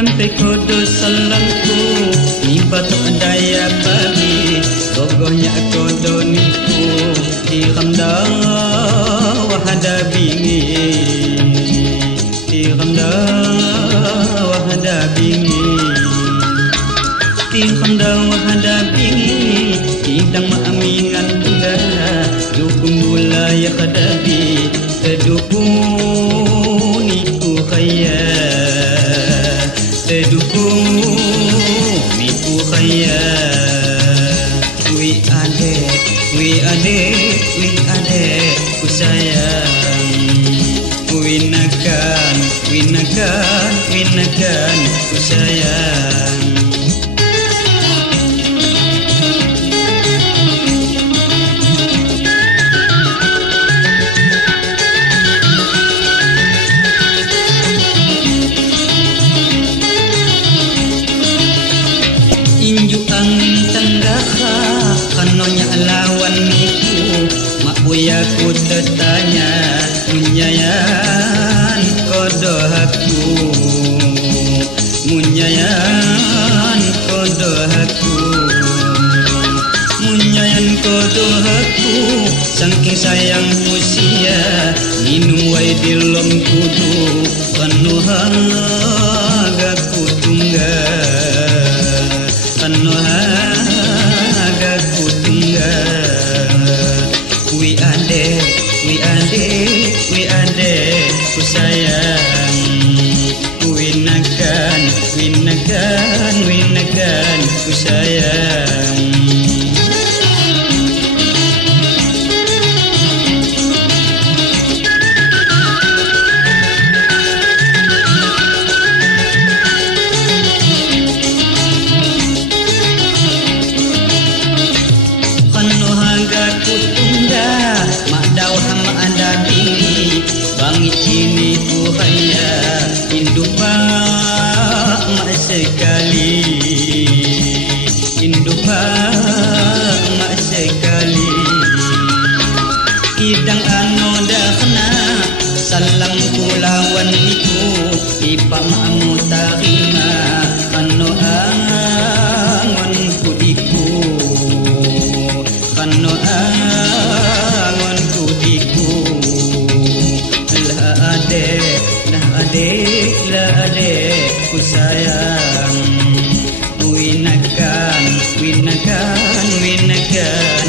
sampai kodo salangku ni batuk daya babi gogohnya kodo niku di ramda wahada bingi di ramda wahada bingi di ramda wahada bingi idang maamingan tungga dukung gula ya kadabi tedukung niku kaya tedukung niku kaya wi ade ku sayang winakan ku sayang inju angin tanggaha kanonya lawan niku makuya ku tetanya munyayan kodo haku munyayan kodo haku munyayan kodo haku saking sayang usia minum wai dilom kudu kanuhaga kutunggal kanuhaga kutunggal wi ade ku sayang winakan ku sayang bangit ini ku hanya induk mak sekali induk mak sekali idang ano dahna salam kulawan iku ipa mamu tarima ano angon kudiku ano angon kudiku la ade ku sayang winakan